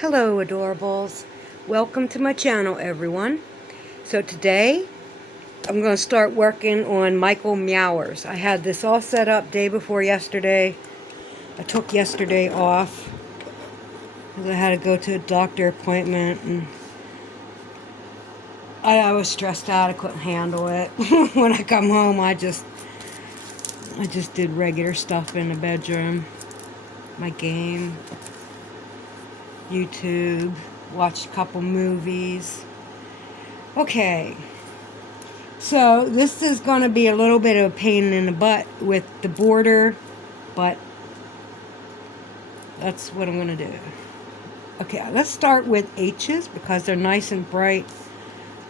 Hello adorables, welcome to my channel everyone. So today I'm going to start working on Michael Meowers. I had this all set up day before yesterday. I took yesterday off because I had to go to a doctor appointment and I was stressed out. I couldn't handle it. When I come home I just did regular stuff in the bedroom, my game, YouTube, watched a couple movies. Okay, so this is going to be a little bit of a pain in the butt with the border, but that's what I'm going to do. Okay, let's start with H's because they're nice and bright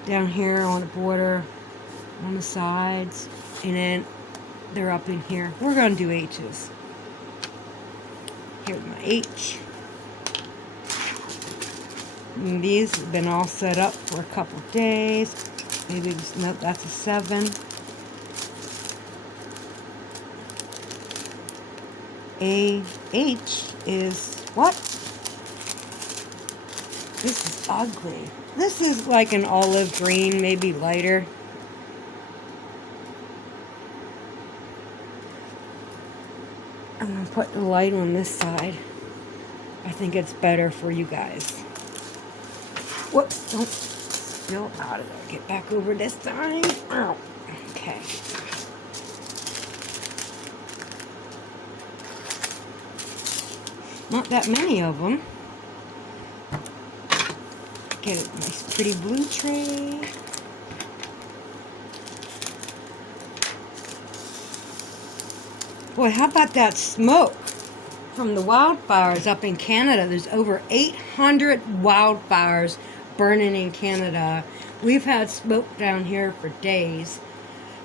down here on the border, on the sides, and then they're up in here. We're going to do H's. Here's my H. And these have been all set up for a couple days. Maybe nope, that's a 7. H is what? This is ugly. This is like an olive green, maybe lighter. I'm going to put the light on this side. I think it's better for you guys. Whoops, don't spill out of there. Get back over this side. Ow. Okay. Not that many of them. Get a nice pretty blue tray. Boy, how about that smoke from the wildfires up in Canada? There's over 800 wildfires burning in Canada. We've had smoke down here for days.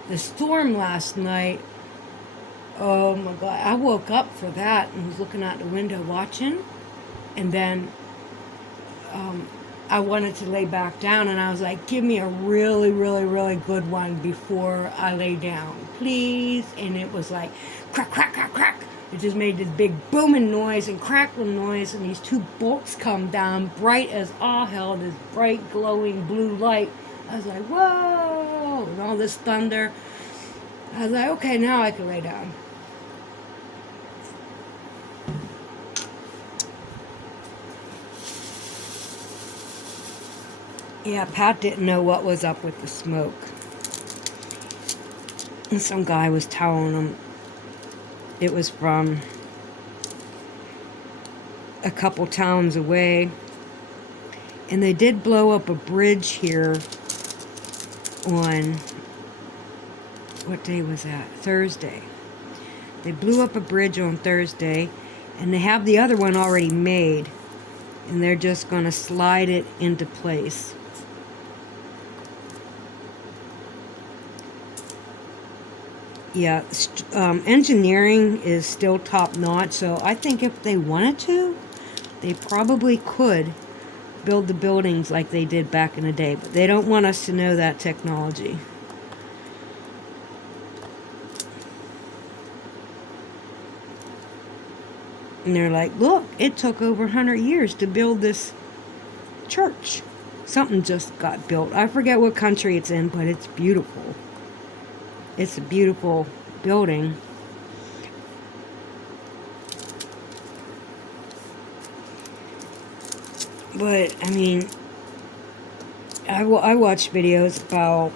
The storm last night, oh my God, I woke up for that and was looking out the window watching, and then I wanted to lay back down and I was like, give me a really, really, really good one before I lay down, please. And it was like crack, crack, crack, crack. It just made this big booming noise and crackling noise, and these two bolts come down bright as all hell, this bright glowing blue light. I was like, whoa, and all this thunder. I was like, okay, now I can lay down. Yeah, Pat didn't know what was up with the smoke. And some guy was telling him it was from a couple towns away. And they did blow up a bridge here on, what day was that? Thursday. They blew up a bridge on Thursday, and they have the other one already made, and they're just going to slide it into place. Yeah, engineering is still top-notch, so I think if they wanted to, they probably could build the buildings like they did back in the day, but they don't want us to know that technology. And they're like, look, it took over 100 years to build this church. Something just got built. I forget what country it's in, but it's beautiful. It's a beautiful building. But, I mean, I watch videos about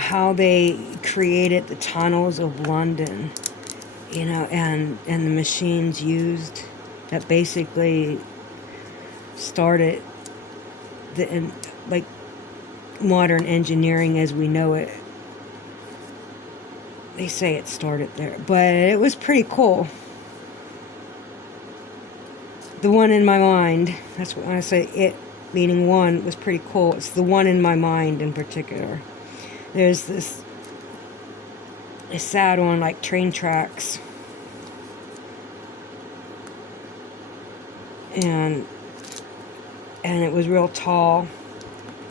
how they created the tunnels of London, you know, and the machines used that basically started the, like, modern engineering as we know it. They say it started there, but it was pretty cool. The one in my mind, that's what when I say it, meaning one, was pretty cool. It's the one in my mind in particular. There's this, it sat on like train tracks, and it was real tall,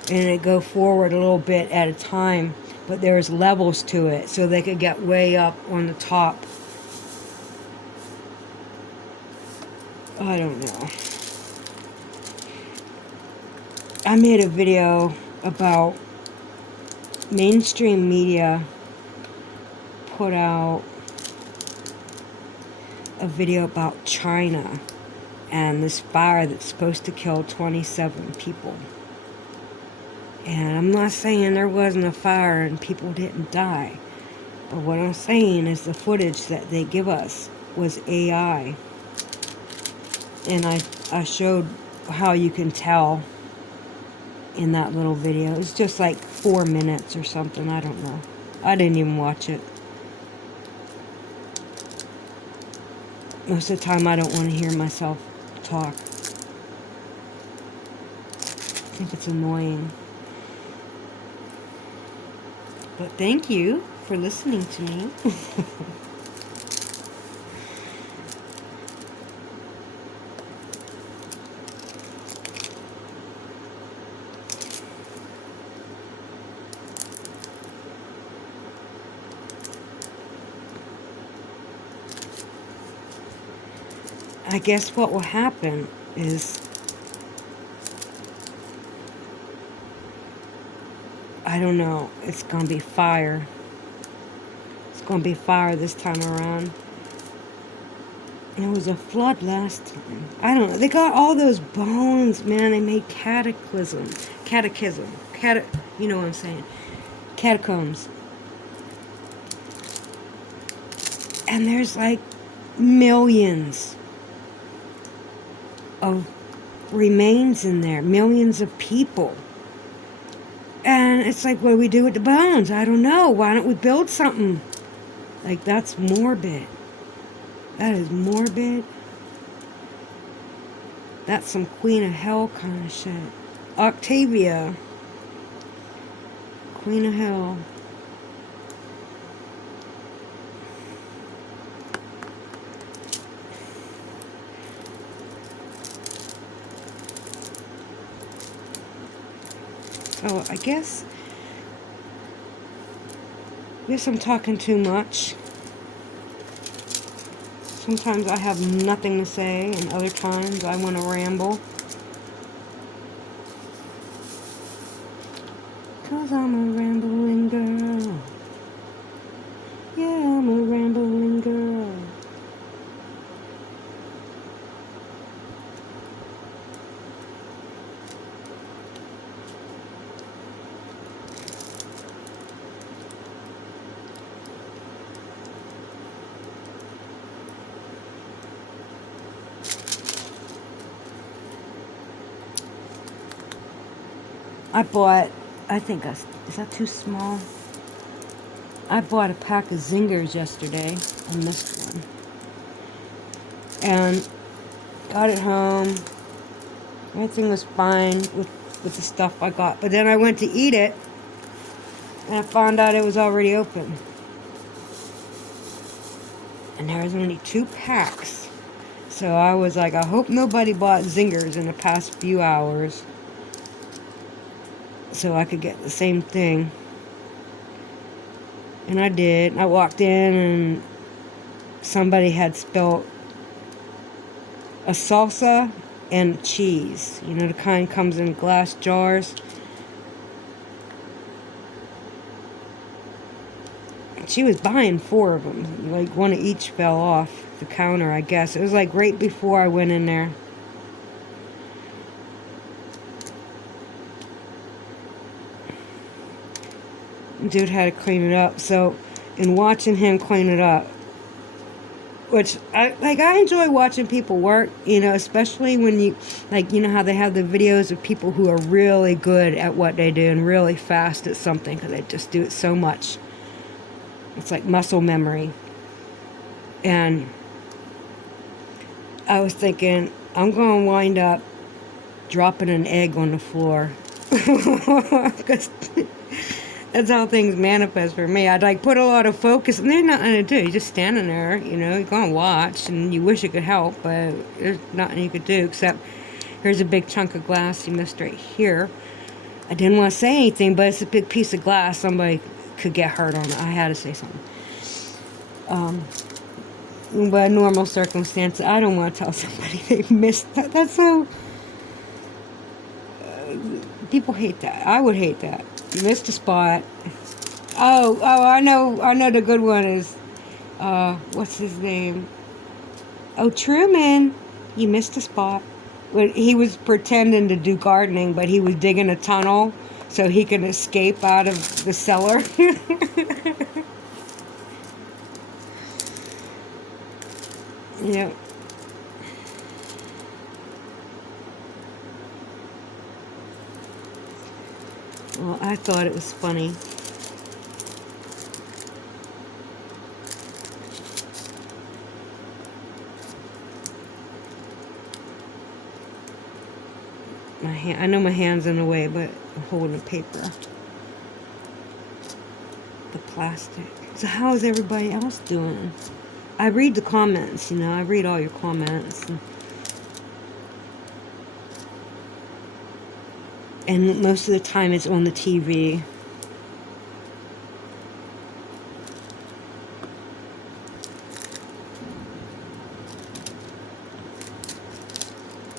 and it'd go forward a little bit at a time, but there was levels to it, so they could get way up on the top. I don't know. I made a video about mainstream media put out a video about China and this fire that's supposed to kill 27 people. And I'm not saying there wasn't a fire and people didn't die. But what I'm saying is the footage that they give us was AI. And I showed how you can tell in that little video. It's just like 4 minutes or something. I don't know. I didn't even watch it. Most of the time I don't want to hear myself talk. I think it's annoying. But thank you for listening to me. I guess what will happen is I don't know. It's going to be fire. It's going to be fire this time around. There was a flood last time. I don't know. They got all those bones, man. They made cataclysm. You know what I'm saying. Catacombs. And there's like millions of remains in there. Millions of people. And it's like, what do we do with the bones? I don't know. Why don't we build something? Like, that's morbid. That is morbid. That's some Queen of Hell kind of shit. Octavia. Queen of Hell. So I guess I'm talking too much. Sometimes I have nothing to say, and other times I want to ramble. 'Cause I'm a rambling girl. Yeah, I'm a rambling girl. I bought, is that too small? I bought a pack of Zingers yesterday. I missed one. And got it home. Everything was fine with the stuff I got. But then I went to eat it, and I found out it was already open. And there was only 2 packs. So I was like, I hope nobody bought Zingers in the past few hours, so I could get the same thing. And I did. I walked in and somebody had spilled a salsa and cheese. You know, the kind comes in glass jars. She was buying 4 of them. Like, one of each fell off the counter, I guess. It was like right before I went in there. Dude had to clean it up. So, in watching him clean it up, which I enjoy watching people work, you know, especially when you, like, you know how they have the videos of people who are really good at what they do and really fast at something because they just do it so much. It's like muscle memory. And I was thinking, I'm going to wind up dropping an egg on the floor. Because that's how things manifest for me. I'd like put a lot of focus, and there's nothing to do. You're just standing there, you know, you're going to watch, and you wish it could help, but there's nothing you could do except here's a big chunk of glass you missed right here. I didn't want to say anything, but it's a big piece of glass. Somebody could get hurt on it. I had to say something. But normal circumstances, I don't want to tell somebody they've missed that. That's so... people hate that. I would hate that. You missed a spot. I know the good one is, what's his name? Oh, Truman, you missed a spot. When he was pretending to do gardening, but he was digging a tunnel so he could escape out of the cellar. Yeah. Well, I thought it was funny. I know my hand's in the way, but I'm holding the paper. The plastic. So how is everybody else doing? I read the comments, you know. I read all your comments. And most of the time it's on the TV.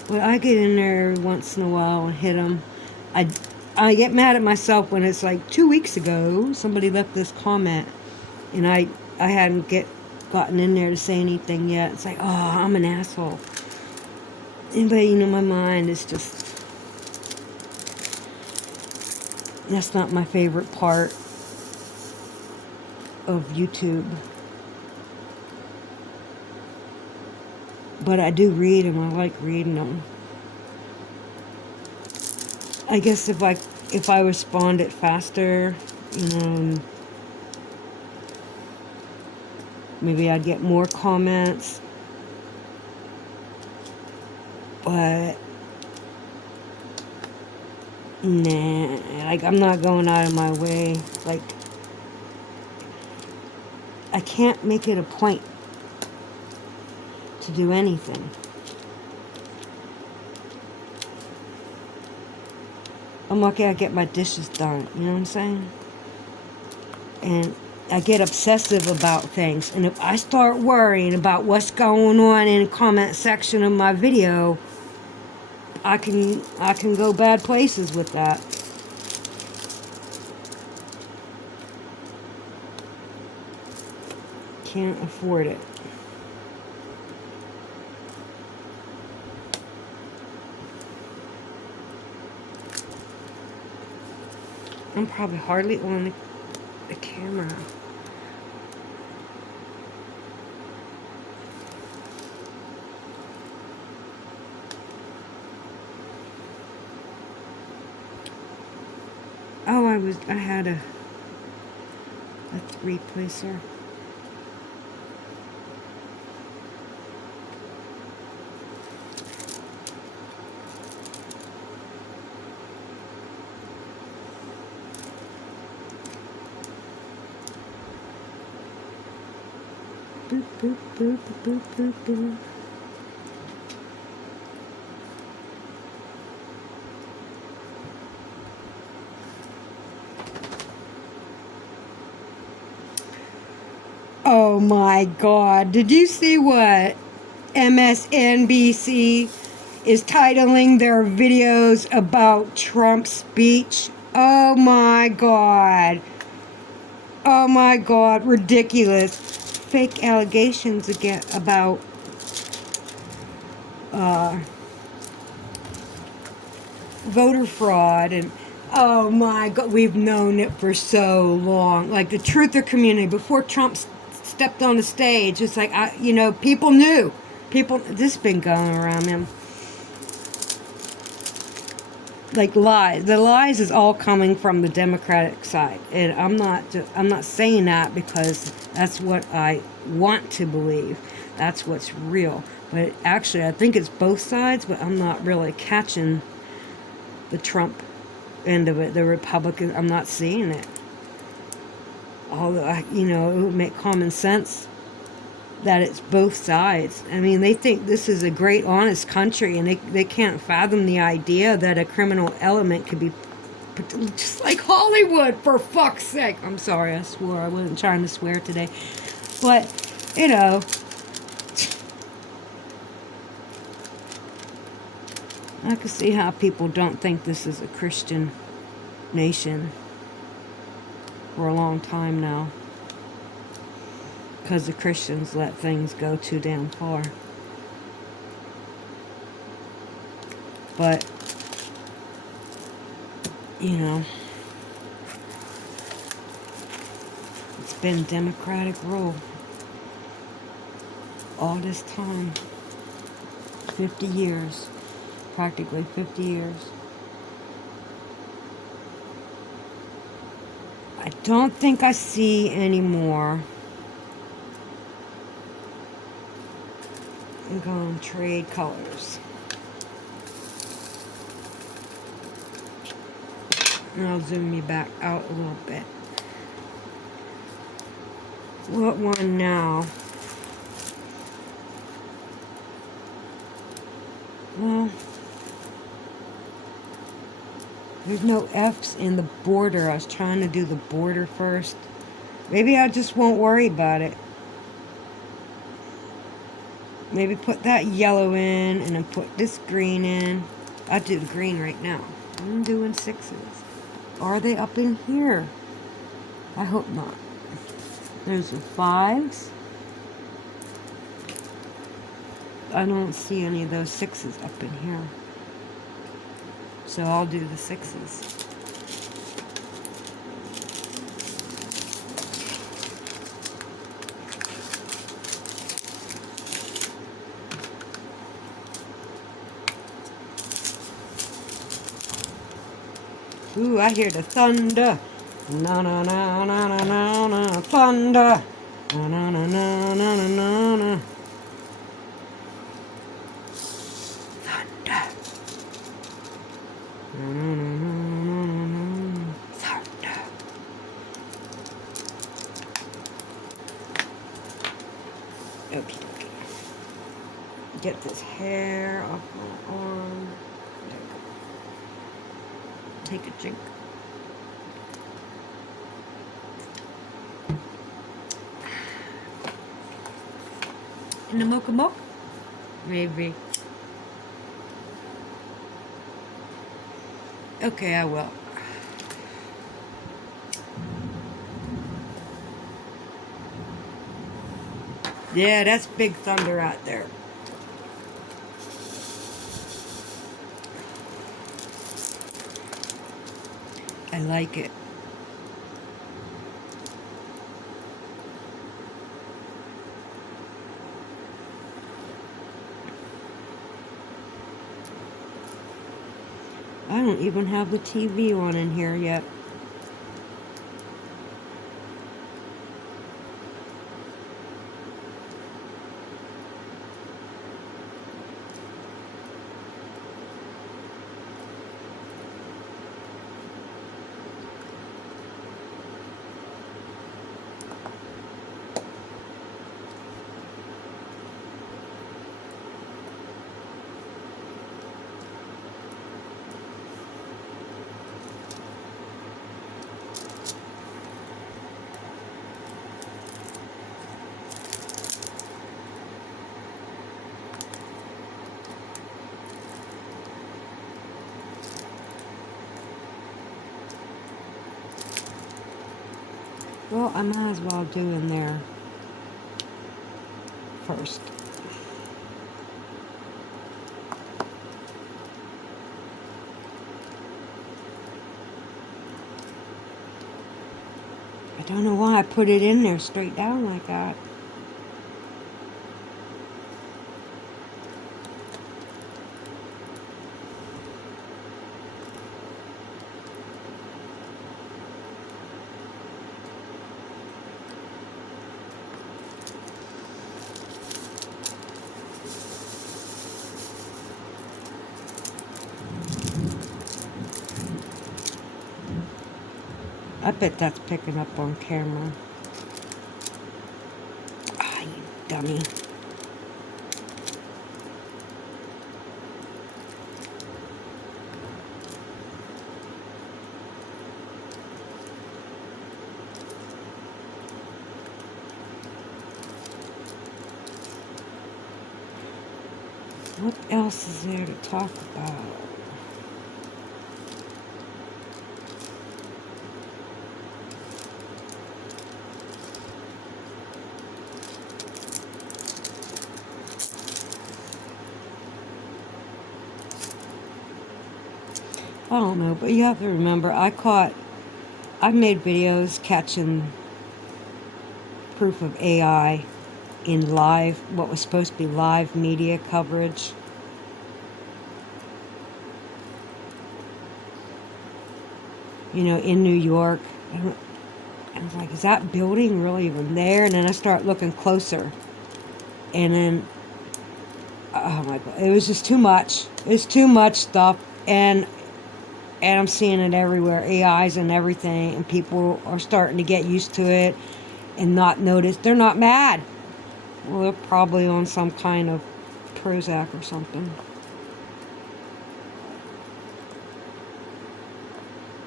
Well, I get in there once in a while and hit them. I get mad at myself when it's like 2 weeks ago somebody left this comment and I hadn't gotten in there to say anything yet. It's like, oh, I'm an asshole. But you know, my mind is just, that's not my favorite part of YouTube. But I do read them. I like reading them. I guess if I responded faster, you know, maybe I'd get more comments. But nah, like I'm not going out of my way. Like I can't make it a point to do anything. I'm lucky I get my dishes done, you know what I'm saying? And I get obsessive about things. And if I start worrying about what's going on in the comment section of my video, I can go bad places with that. Can't afford it. I'm probably hardly on the camera. Oh, I had a 3-placer. Boop, boop, boop, boop, boop, boop. Oh my God. Did you see what MSNBC is titling their videos about Trump's speech? Oh my God. Oh my God. Ridiculous. Fake allegations again about voter fraud, and oh my God, we've known it for so long. Like the truther community, before Trump stepped on the stage, it's like, you know, people knew. This has been going around, man. Like lies. The lies is all coming from the Democratic side, and I'm not saying that because that's what I want to believe. That's what's real. But actually, I think it's both sides. But I'm not really catching the Trump end of it. The Republican, I'm not seeing it. Although, you know, it would make common sense that it's both sides. I mean, they think this is a great, honest country, and they can't fathom the idea that a criminal element could be just like Hollywood, for fuck's sake. I'm sorry, I swore. I wasn't trying to swear today. But, you know, I can see how people don't think this is a Christian nation for a long time now. Because the Christians let things go too damn far. But, you know, it's been democratic rule all this time. 50 years. Practically 50 years. I don't think I see any more. I'm going to trade colors. And I'll zoom me back out a little bit. What one now? Well, there's no F's in the border. I was trying to do the border first. Maybe I just won't worry about it. Maybe put that yellow in and then put this green in. I'll do the green right now. I'm doing 6s. Are they up in here? I hope not. There's the 5s. I don't see any of those 6s up in here. So I'll do the 6s. Ooh, I hear the thunder. Na na na na na na na. Thunder. Na na na na na na na na. Thunder. Na na na na na na. Thunder. Okay, okay. Get this hair off my arm. There we go. Take a drink. In the mocha mocha? Maybe. Okay, I will. Yeah, that's Big Thunder out there. I like it. I don't even have the TV on in here yet. Well, I might as well do in there first. I don't know why I put it in there straight down like that. I bet that's picking up on camera. Ah, you dummy. What else is there to talk about? I don't know, but you have to remember, I've made videos catching proof of AI in live, what was supposed to be live media coverage. You know, in New York. And I was like, is that building really even there? And then I start looking closer. And then, oh my God, it was just too much. It's too much stuff. And I'm seeing it everywhere, AIs and everything. And people are starting to get used to it and not notice. They're not mad. Well, they're probably on some kind of Prozac or something.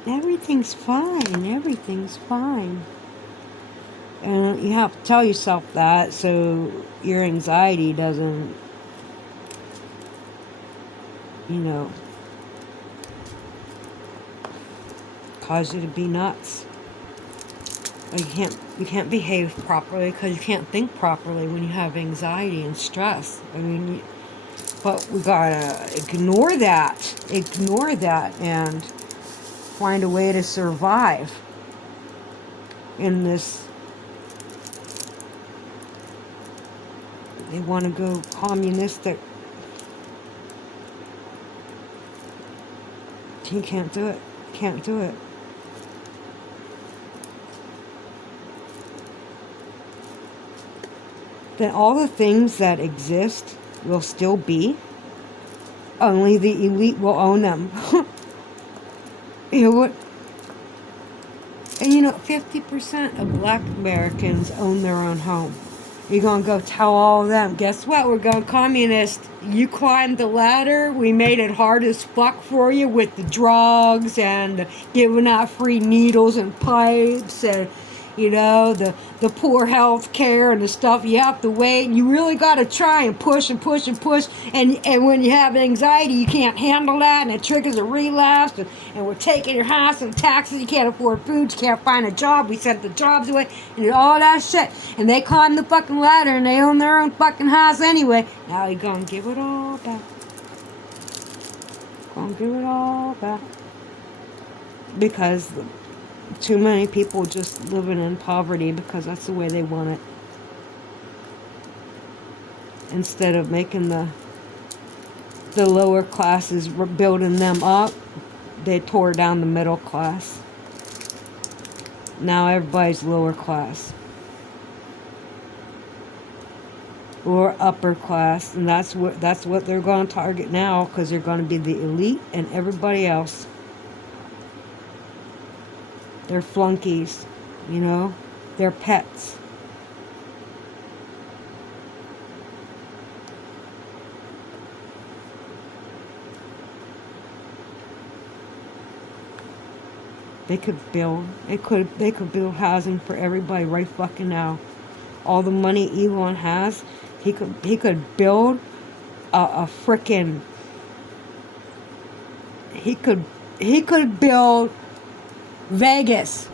Everything's fine. Everything's fine. And you have to tell yourself that so your anxiety doesn't, you know, cause you to be nuts. Like you can't behave properly because you can't think properly when you have anxiety and stress. I mean, but we gotta ignore that, and find a way to survive in this. They want to go communistic. You can't do it. Can't do it. Then all the things that exist will still be. Only the elite will own them. You know what? And you know, 50% of black Americans own their own home. You're going to go tell all of them, guess what? We're going communist. You climbed the ladder. We made it hard as fuck for you with the drugs and giving out free needles and pipes and, you know, the poor health care and the stuff you have to wait. You really got to try and push and push and push. And when you have anxiety, you can't handle that, and it triggers a relapse. And we're taking your house and taxes. You can't afford food. You can't find a job. We sent the jobs away and all that shit. And they climb the fucking ladder and they own their own fucking house anyway. Now you're gonna give it all back. Gonna give it all back. Because too many people just living in poverty because that's the way they want it. Instead of making the lower classes, building them up, they tore down the middle class. Now everybody's lower class. Or upper class. And that's what they're going to target now, because they're going to be the elite and everybody else. They're flunkies, you know? They're pets. They could build. They could build housing for everybody right fucking now. All the money Elon has, he could build a frickin'. He could build Vegas.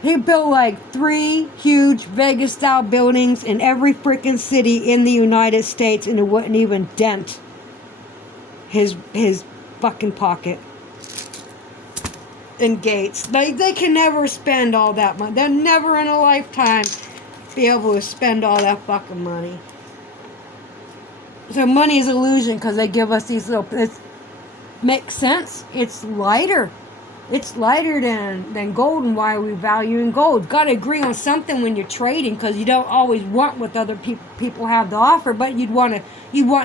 He built like 3 huge Vegas-style buildings in every frickin' city in the United States, and it wouldn't even dent his fucking pocket. And Gates, they can never spend all that money. They'll never in a lifetime be able to spend all that fucking money. So money is illusion because they give us these little. It makes sense. It's lighter. It's lighter than gold, and why are we valuing gold? Got to agree on something when you're trading, because you don't always want what other people have to offer, but you want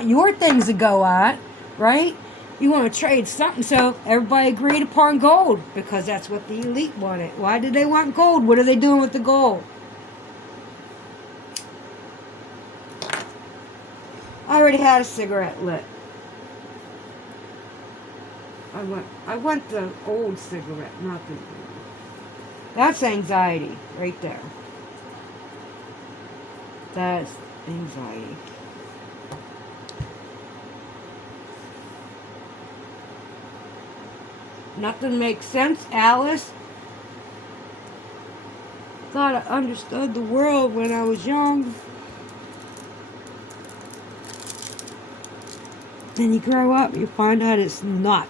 your things to go at, right? You want to trade something, so everybody agreed upon gold because that's what the elite wanted. Why did they want gold? What are they doing with the gold? I already had a cigarette lit. I want the old cigarette, not the. That's anxiety right there. That's anxiety. Nothing makes sense, Alice. Thought I understood the world when I was young. Then you grow up, you find out it's not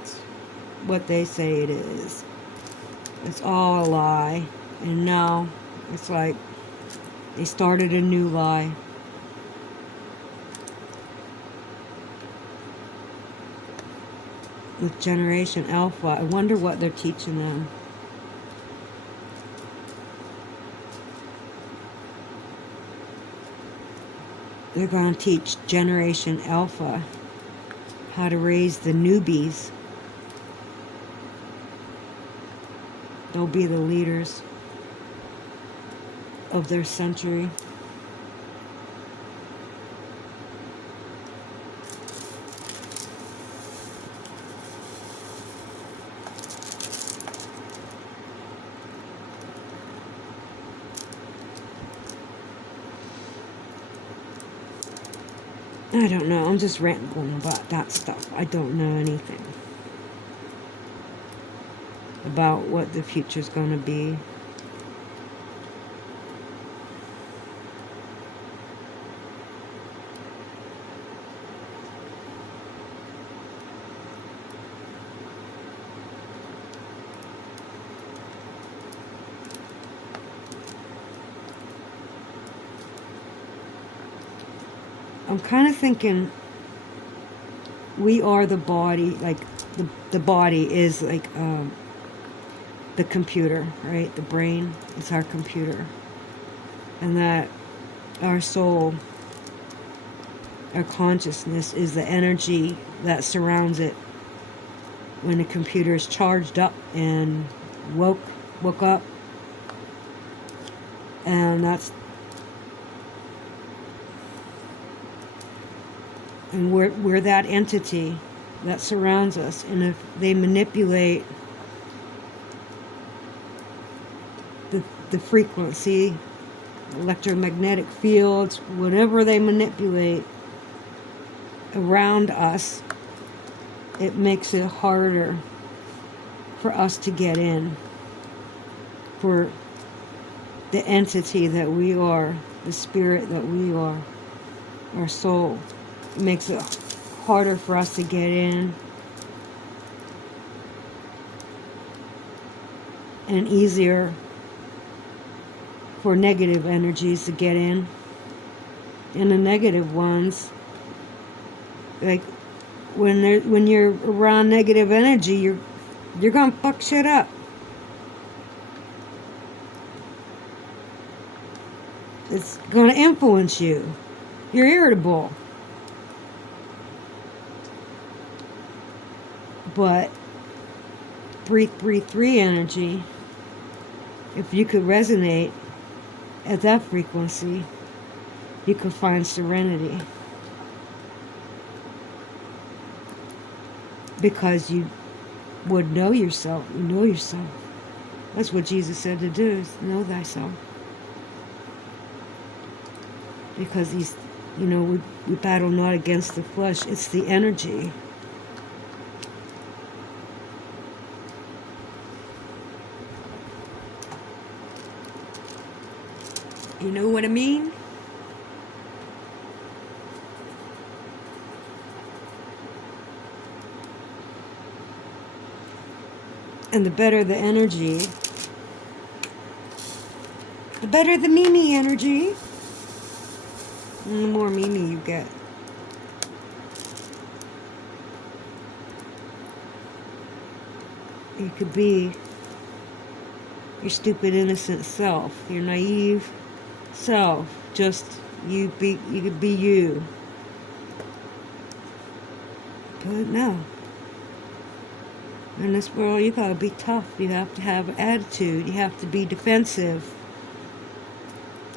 what they say it is. It's all a lie. And now it's like they started a new lie. With Generation Alpha, I wonder what they're teaching them. They're going to teach Generation Alpha how to raise the newbies. They'll be the leaders of their century. I don't know. I'm just rambling about that stuff. I don't know anything about what the future's going to be. I'm kind of thinking we are the body, like the body is like the computer, right? The brain is our computer. And that our soul, our consciousness is the energy that surrounds it. When the computer is charged up and woke up, and and we're that entity that surrounds us. And if they manipulate the frequency, electromagnetic fields, whatever they manipulate around us, it makes it harder for us to get in. For the entity that we are, the spirit that we are, our soul. It makes it harder for us to get in, and easier for negative energies to get in. And the negative ones, like when you're around negative energy, you're gonna fuck shit up. It's gonna influence you. You're irritable. But 333 energy, if you could resonate at that frequency, you could find serenity. Because you would know yourself. You know yourself. That's what Jesus said to do, is know thyself. Because we battle not against the flesh, it's the energy. You know what I mean? And the better the energy, the better the Mimi energy, and the more Mimi you get. You could be your stupid, innocent self, your naive self. Just you could be you. But no. In this world, you gotta be tough. You have to have attitude. You have to be defensive.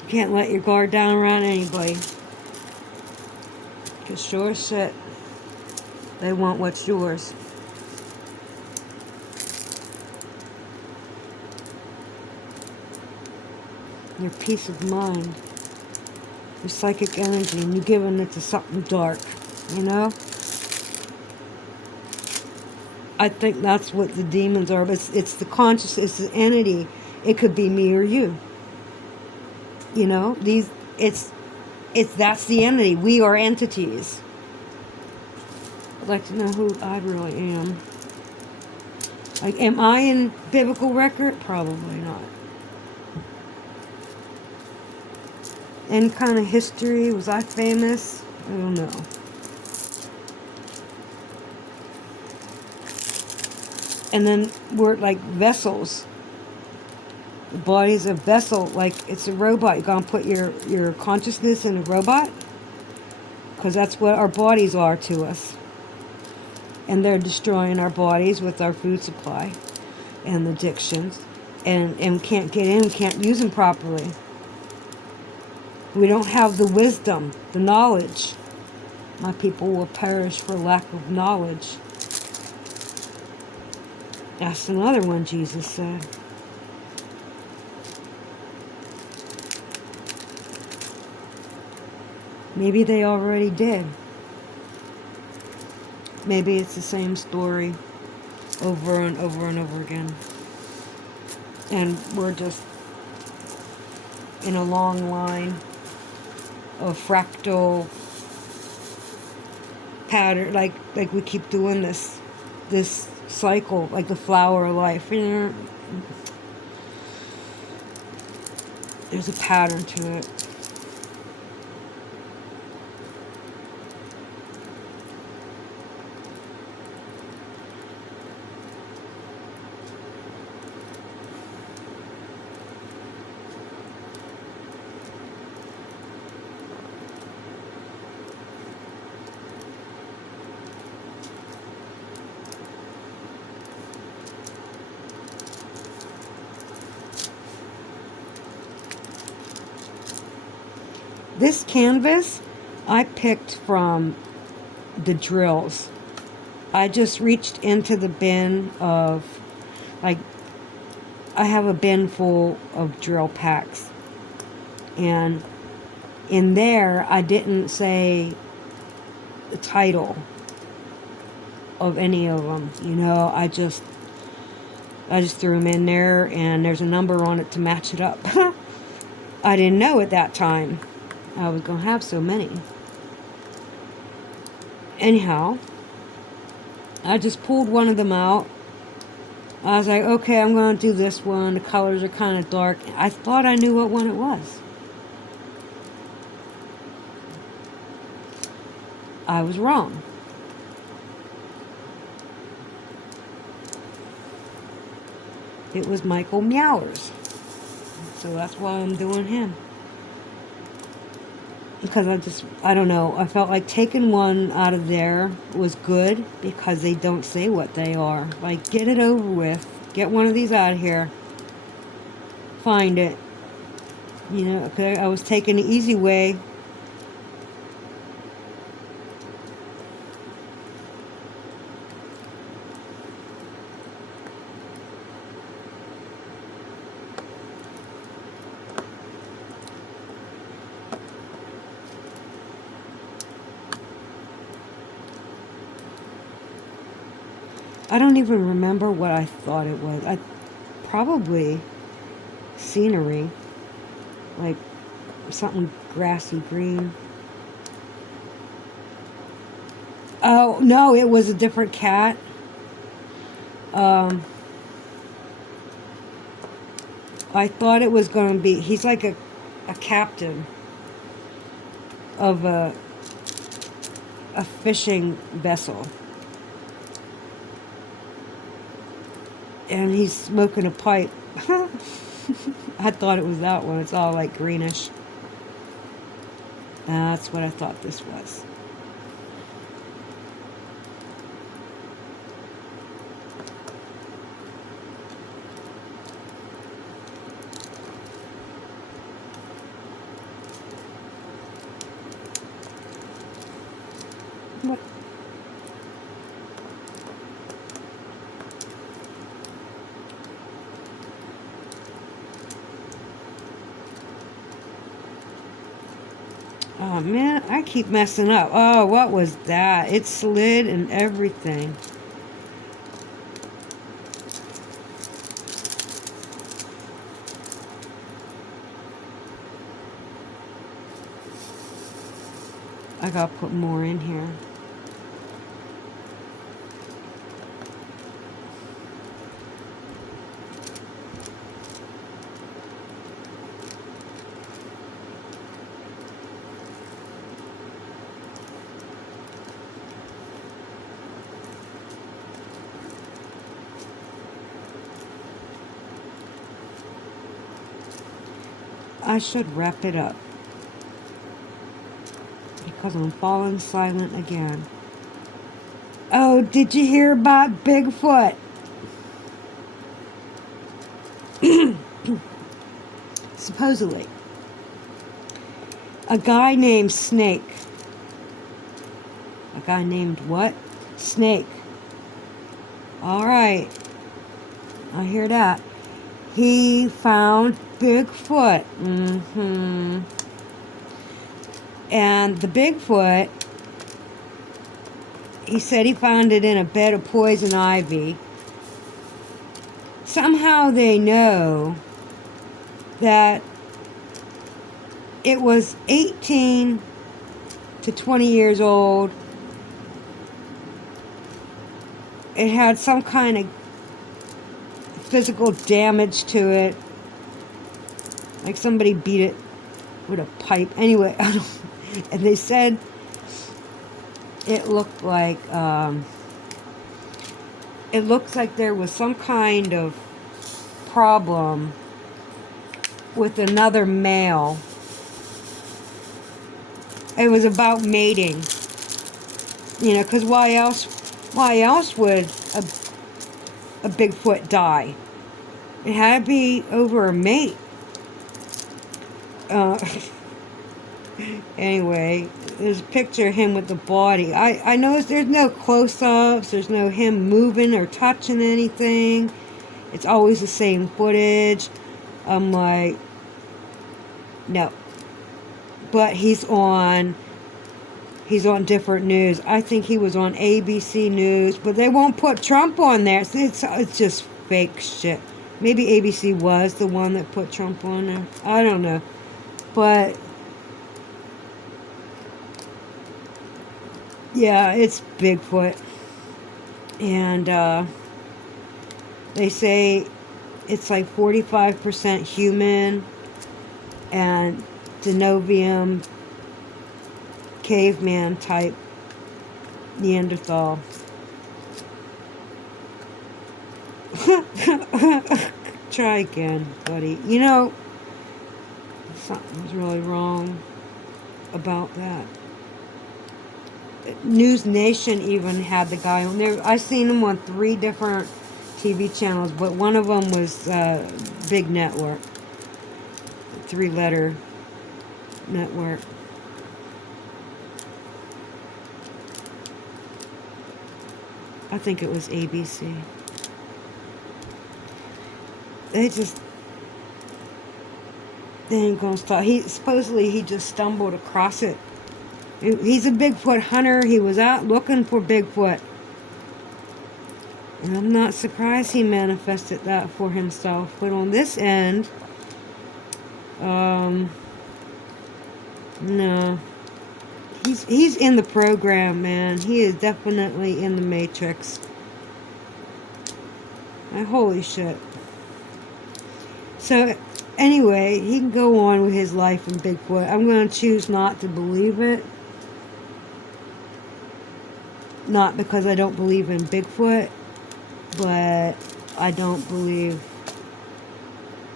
You can't let your guard down around anybody. Because sure as shit, they want what's yours. Your peace of mind, your psychic energy, and you're giving it to something dark, you know? I think that's what the demons are. But it's the conscious, it's the entity. It could be me or you. You know, it's that's the entity. We are entities. I'd like to know who I really am. Like, am I in biblical record? Probably not. Any kind of history? Was I famous? I don't know. And then we're like vessels. The body's a vessel, like it's a robot. You're going to put your consciousness in a robot? Because that's what our bodies are to us. And they're destroying our bodies with our food supply and addictions. And can't get in, can't use them properly. We don't have the wisdom, the knowledge. My people will perish for lack of knowledge. That's another one Jesus said. Maybe they already did. Maybe it's the same story over and over and over again. And we're just in a long line of fractal pattern, like we keep doing this cycle, like the flower of life. You know, there's a pattern to it. This canvas I picked from the drills. I just reached into the bin of, like, I have a bin full of drill packs. And in there, I didn't say the title of any of them. You know, I just threw them in there, and there's a number on it to match it up. I didn't know at that time I was going to have so many. Anyhow, I just pulled one of them out. I was like, okay, I'm going to do this one. The colors are kind of dark. I thought I knew what one it was. I was wrong. It was Michael Meowers. So that's why I'm doing him. Because I don't know, I felt like taking one out of there was good because they don't say what they are. Like, get it over with. Get one of these out of here. Find it. You know, okay, I was taking the easy way. I don't even remember what I thought it was. Probably scenery, like something grassy green. Oh no, it was a different cat. I thought it was going to be. He's like a captain of a fishing vessel. And he's smoking a pipe. I thought it was that one. It's all like greenish. That's what I thought this was. What? Oh man, I keep messing up. Oh, what was that? It slid and everything. I gotta put more in here. I should wrap it up because I'm falling silent again. Oh, did you hear about Bigfoot? Supposedly, a guy named Snake. A guy named what? Snake. All right. I hear that. He found Bigfoot. And the Bigfoot, he said he found it in a bed of poison ivy. Somehow they know that it was 18 to 20 years old. It had some kind of physical damage to it. Like somebody beat it with a pipe. Anyway, and they said it looked like there was some kind of problem with another male. It was about mating. You know, because why else would a Bigfoot die? It had to be over a mate. Anyway, there's a picture of him with the body. I noticed there's no close-ups. There's no him moving or touching anything. It's always the same footage. I'm like, no. But he's on different news. I think he was on ABC News, but they won't put Trump on there. It's just fake shit. Maybe ABC was the one that put Trump on there. I don't know. But yeah, it's Bigfoot. And they say it's like 45% human and Denovium caveman type Neanderthal. Try again, buddy. You know, something's really wrong about that. News Nation even had the guy on there. I seen him on 3 different TV channels, but one of them was Big Network, 3-letter network. I think it was ABC. They ain't gonna stop. Supposedly he just stumbled across it. He's a Bigfoot hunter. He was out looking for Bigfoot. And I'm not surprised he manifested that for himself. But on this end, no. He's in the program, man. He is definitely in the Matrix. Holy shit. So, anyway, he can go on with his life in Bigfoot. I'm going to choose not to believe it. Not because I don't believe in Bigfoot, but I don't believe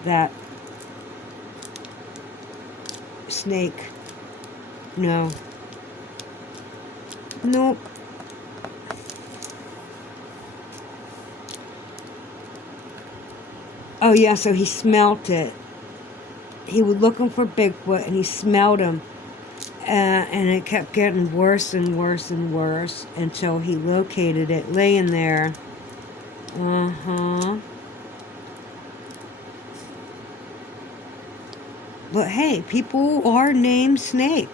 that Snake. No. Nope. Oh yeah, so he smelt it. He was looking for Bigfoot and he smelled him. And it kept getting worse and worse and worse until he located it laying there. But hey, people are named Snake.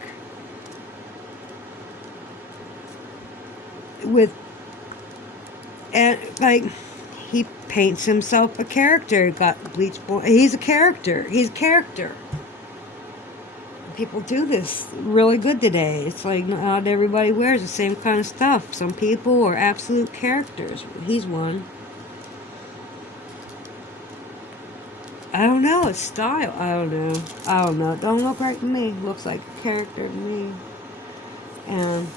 And like, he paints himself a character. Got bleach blonde. He's a character. He's a character. People do this really good today. It's like not everybody wears the same kind of stuff. Some people are absolute characters. He's one. I don't know. It's style. I don't know. I don't know. It don't look right to me. Looks like a character to me. And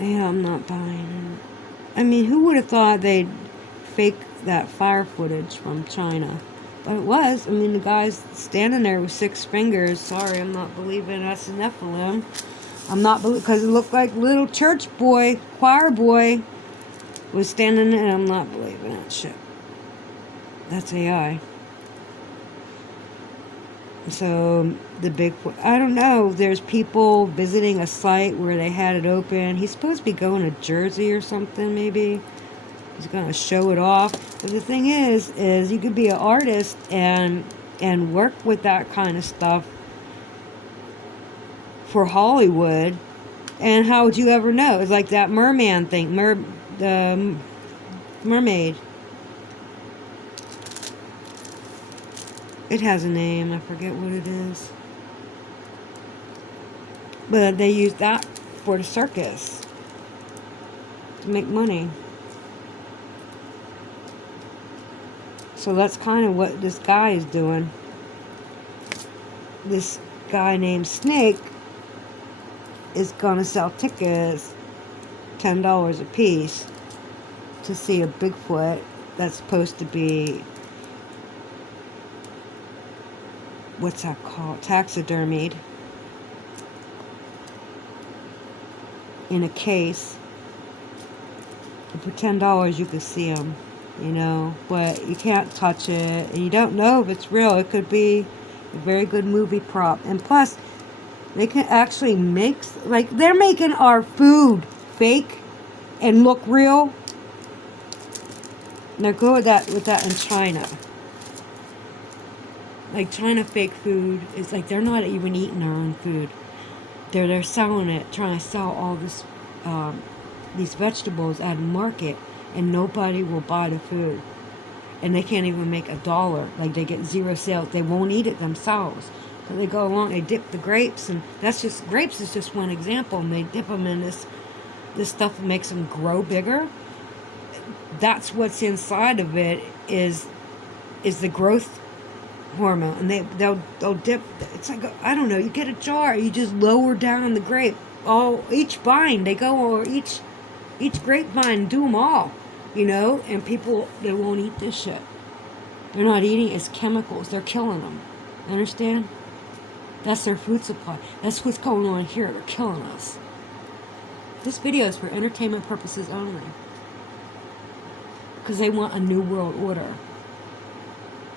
yeah, I'm not buying it. I mean, who would have thought they'd fake that fire footage from China? But it was. I mean, the guy's standing there with 6 fingers. Sorry, I'm not believing that's a Nephilim. I'm not believing, because it looked like little church boy, choir boy, was standing there. I'm not believing that shit. That's AI. So the big, I don't know. There's people visiting a site where they had it open. He's supposed to be going to Jersey or something, maybe. He's gonna show it off. But the thing is you could be an artist and work with that kind of stuff for Hollywood. And how would you ever know? It's like that merman thing, the mermaid. It has a name. I forget what it is. But they use that for the circus to make money. So that's kind of what this guy is doing. This guy named Snake is gonna sell tickets $10 a piece to see a Bigfoot that's supposed to be, what's that called? Taxidermied in a case. And for $10 you can see him, you know, but you can't touch it, and you don't know if it's real. It could be a very good movie prop. And plus, they can actually make, like, they're making our food fake and look real. Now go with that in China. Like, China fake food is like they're not even eating their own food. They're selling it, trying to sell all this these vegetables at a market, and nobody will buy the food. And they can't even make $1. Like, they get 0 sales. They won't eat it themselves. So they go along, they dip the grapes, and grapes is just one example, and they dip them in this stuff that makes them grow bigger. That's what's inside of it is the growth hormone, and they'll dip. It's like I don't know. You get a jar, you just lower down the grape. Each vine, they go over each grapevine, do them all, you know. And people, they won't eat this shit. They're not eating it. It's chemicals. They're killing them. Understand? That's their food supply. That's what's going on here. They're killing us. This video is for entertainment purposes only. Because they want a new world order.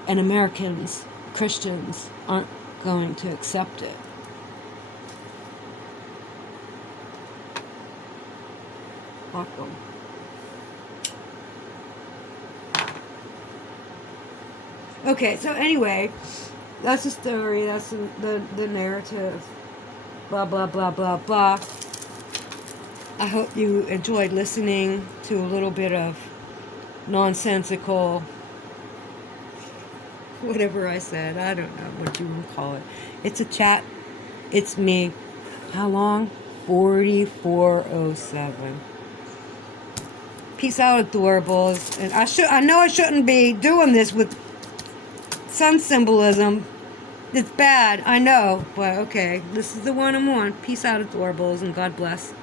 And Americans, Christians, aren't going to accept it. Fuck them. Okay, so anyway, that's the story. That's the narrative. Blah, blah, blah, blah, blah. I hope you enjoyed listening to a little bit of nonsensical, whatever I said. I don't know what you would call it. It's a chat. It's me. How long? 4407. Peace out, adorables. And I know I shouldn't be doing this with sun symbolism. It's bad, I know, but okay. This is the one I'm on. Peace out, adorables, and God bless.